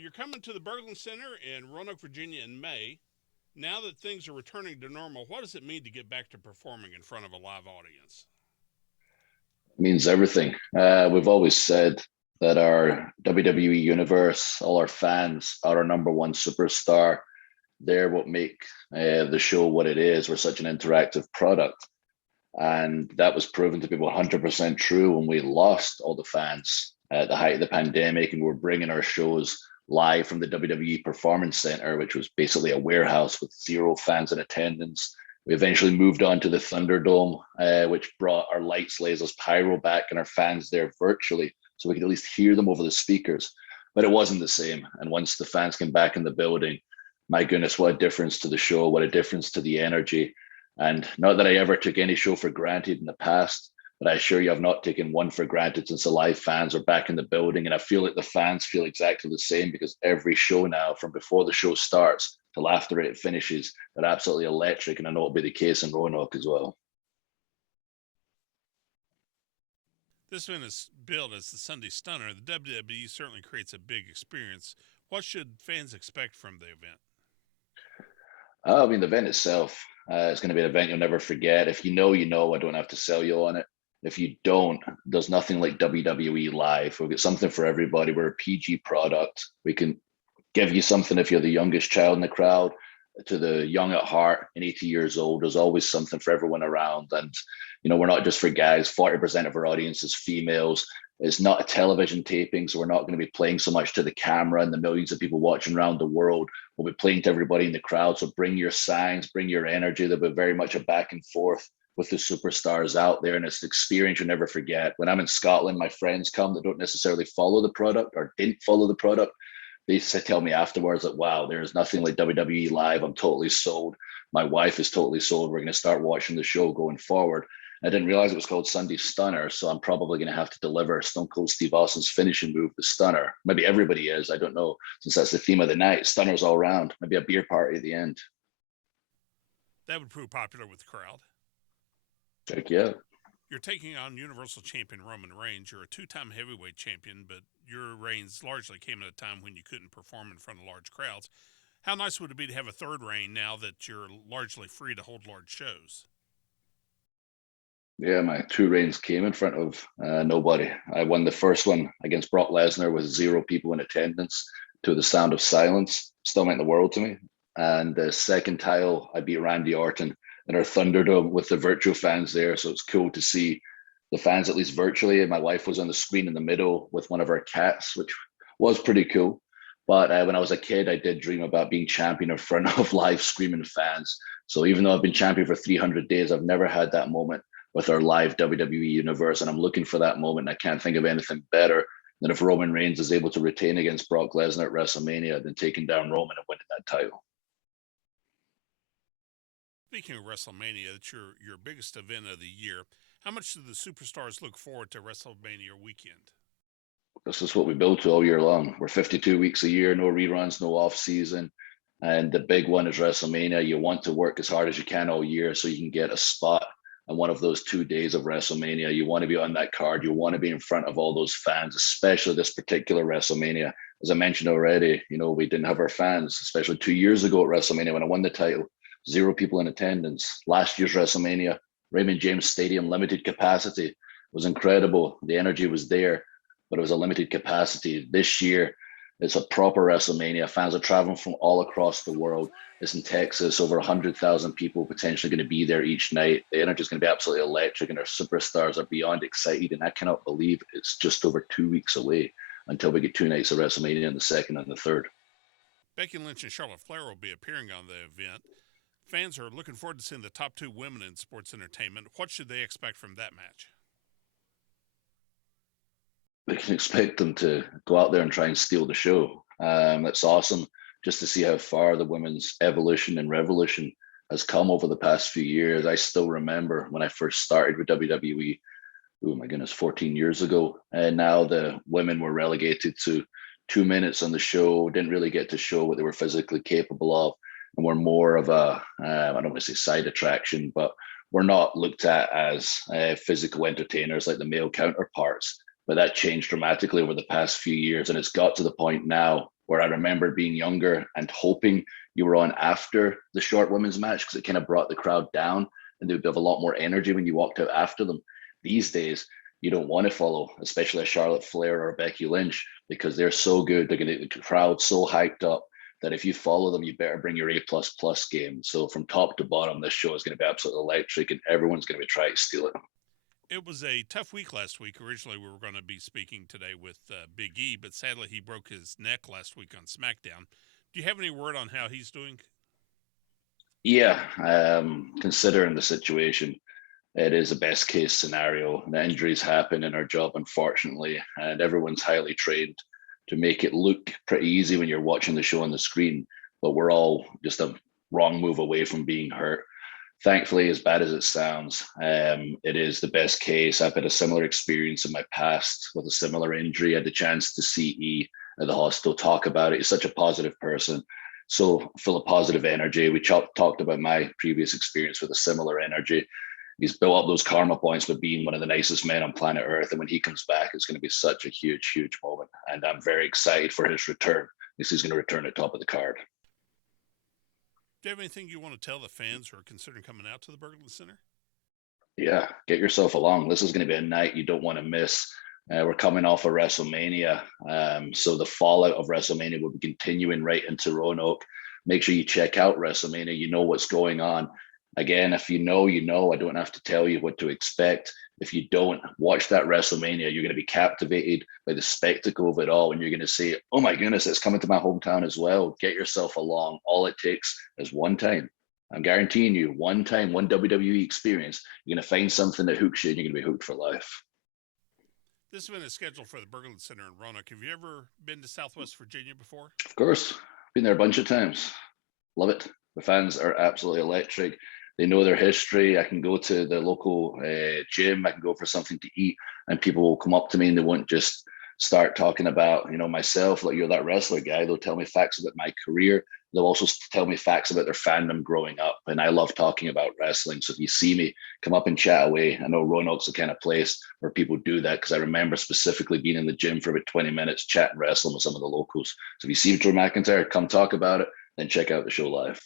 You're coming to the Berglund Center in Roanoke, Virginia in May. Now that things are returning to normal, what does it mean to get back to performing in front of a live audience? Means everything. We've always said that our WWE universe, all our fans, are our number one superstar. They're what make the show what it is. We're such an interactive product. And that was proven to be 100% true when we lost all the fans at the height of the pandemic and we were bringing our shows live from the WWE Performance Center, which was basically a warehouse with zero fans in attendance. We eventually moved on to the Thunderdome, which brought our lights, lasers, pyro back and our fans there virtually so we could at least hear them over the speakers. But it wasn't the same. And once the fans came back in the building, my goodness, what a difference to the show, what a difference to the energy. And not that I ever took any show for granted in the past, but I assure you I've not taken one for granted since the live fans are back in the building. And I feel like the fans feel exactly the same because every show now, from before the show starts till after it finishes, they're absolutely electric. And I know it'll be the case in Roanoke as well. This event is billed as the Sunday Stunner. The WWE certainly creates a big experience. What should fans expect from the event? I mean, the event itself is going to be an event you'll never forget. If you know, you know. I don't have to sell you on it. If you don't, there's nothing like WWE Live. We've got something for everybody. We're a PG product. We can give you something if you're the youngest child in the crowd to the young at heart and 80 years old. There's always something for everyone around. And, we're not just for guys. 40% of our audience is females. It's not a television taping, so we're not going to be playing so much to the camera and the millions of people watching around the world. We'll be playing to everybody in the crowd. So bring your signs, bring your energy. There'll be very much a back and forth with the superstars out there. And it's an experience you'll never forget. When I'm in Scotland, my friends come that don't necessarily follow the product or didn't follow the product. They tell me afterwards that, wow, there's nothing like WWE Live. I'm totally sold. My wife is totally sold. We're going to start watching the show going forward. I didn't realize it was called Sunday Stunner, so I'm probably going to have to deliver Stone Cold Steve Austin's finishing move, the Stunner. Maybe everybody is. I don't know, since that's the theme of the night. Stunners all around. Maybe a beer party at the end. That would prove popular with the crowd. Check you out. You're taking on Universal Champion Roman Reigns. You're a two-time heavyweight champion, but your reigns largely came at a time when you couldn't perform in front of large crowds. How nice would it be to have a third reign now that you're largely free to hold large shows? Yeah, my two reigns came in front of nobody. I won the first one against Brock Lesnar with zero people in attendance to the sound of silence. Still meant the world to me. And the second title, I beat Randy Orton in our Thunderdome with the virtual fans there. So it's cool to see the fans, at least virtually. And my wife was on the screen in the middle with one of our cats, which was pretty cool. But when I was a kid, I did dream about being champion in front of live screaming fans. So even though I've been champion for 300 days, I've never had that moment with our live WWE universe. And I'm looking for that moment. I can't think of anything better than if Roman Reigns is able to retain against Brock Lesnar at WrestleMania, then taking down Roman and winning that title. Speaking of WrestleMania, it's your biggest event of the year. How much do the superstars look forward to WrestleMania weekend? This is what we build to all year long. We're 52 weeks a year, no reruns, no off season. And the big one is WrestleMania. You want to work as hard as you can all year so you can get a spot on one of those 2 days of WrestleMania. You want to be on that card. You want to be in front of all those fans, especially this particular WrestleMania. As I mentioned already, we didn't have our fans, especially 2 years ago at WrestleMania when I won the title. Zero people in attendance. Last year's WrestleMania, Raymond James Stadium, limited capacity. It was incredible. The energy was there, but it was a limited capacity. This year, it's a proper WrestleMania. Fans are traveling from all across the world. It's in Texas, over 100,000 people potentially going to be there each night. The energy is going to be absolutely electric, and our superstars are beyond excited. And I cannot believe it's just over 2 weeks away until we get 2 nights of WrestleMania on the second and the third. Becky Lynch and Charlotte Flair will be appearing on the event. Fans are looking forward to seeing the top two women in sports entertainment. What should they expect from that match? We can expect them to go out there and try and steal the show. That's awesome just to see how far the women's evolution and revolution has come over the past few years. I still remember when I first started with WWE, oh my goodness, 14 years ago. And now the women were relegated to 2 minutes on the show, didn't really get to show what they were physically capable of. And were more of I don't want to say side attraction, but we're not looked at as physical entertainers like the male counterparts. But that changed dramatically over the past few years. And it's got to the point now where I remember being younger and hoping you were on after the short women's match because it kind of brought the crowd down and they would have a lot more energy when you walked out after them. These days, you don't want to follow, especially a Charlotte Flair or a Becky Lynch, because they're so good. They're going to get the crowd so hyped up that if you follow them, you better bring your A plus plus game. So from top to bottom, this show is going to be absolutely electric, and everyone's going to be trying to steal it. It was a tough week last week. Originally, we were going to be speaking today with Big E, but sadly, he broke his neck last week on SmackDown. Do you have any word on how he's doing? Yeah, considering the situation, it is a best case scenario. The injuries happen in our job, unfortunately, and everyone's highly trained to make it look pretty easy when you're watching the show on the screen. But we're all just a wrong move away from being hurt. Thankfully, as bad as it sounds, it is the best case. I've had a similar experience in my past with a similar injury. I had the chance to see E at the hospital talk about it. He's such a positive person, so full of positive energy. We talked about my previous experience with a similar energy. He's built up those karma points by being one of the nicest men on planet Earth. And when he comes back, it's going to be such a huge, huge moment. And I'm very excited for his return. He's going to return at top of the card. Do you have anything you want to tell the fans who are considering coming out to the Berglund Center? Yeah, get yourself along. This is going to be a night you don't want to miss. We're coming off of WrestleMania. So the fallout of WrestleMania will be continuing right into Roanoke. Make sure you check out WrestleMania. You know what's going on. Again, if you know, you know. I don't have to tell you what to expect. If you don't, watch that WrestleMania. You're going to be captivated by the spectacle of it all. And you're going to say, oh my goodness, it's coming to my hometown as well. Get yourself along. All it takes is one time. I'm guaranteeing you, one time, one WWE experience, you're going to find something that hooks you and you're going to be hooked for life. This has been a schedule for the Berglund Center in Roanoke. Have you ever been to Southwest Virginia before? Of course. Been there a bunch of times. Love it. The fans are absolutely electric. They know their history. I can go to the local gym. I can go for something to eat, and people will come up to me and they won't just start talking about, myself, like, you're that wrestler guy. They'll tell me facts about my career. They'll also tell me facts about their fandom growing up. And I love talking about wrestling. So if you see me, come up and chat away. I know Roanoke's the kind of place where people do that, because I remember specifically being in the gym for about 20 minutes chatting wrestling with some of the locals. So if you see Drew McIntyre, come talk about it, then check out the show live.